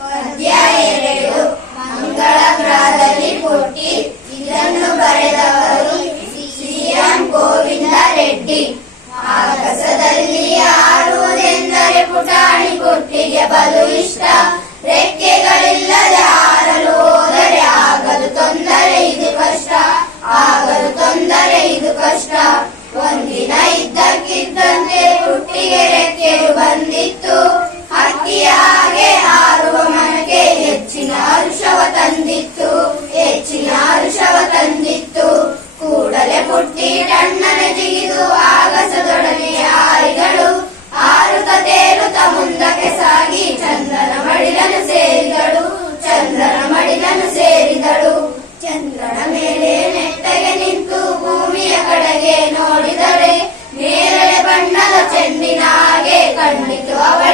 Oh. ಪುಟ್ಟಿ ಜಿಗಿದು ಆಗಸದೊಡನೆ ಆರಿಗಳು ಆರುತ ತೇರುತ ಮುಂದಕ್ಕೆ ಸಾಗಿ ಚಂದ್ರನ ಮಡಿಲನು ಸೇರಿದಳು. ಚಂದನ ಮಡಿಲನು ಸೇರಿದಳು. ಚಂದ್ರನ ಮೇಲೆ ನೆಟ್ಟಗೆ ನಿಂತು ಭೂಮಿಯ ಕಡೆಗೆ ನೋಡಿದರೆ ನೇರಳೆ ಬಣ್ಣದ ಚೆಂಡಿನ ಹಾಗೆ ನಮ್ಮದರೆ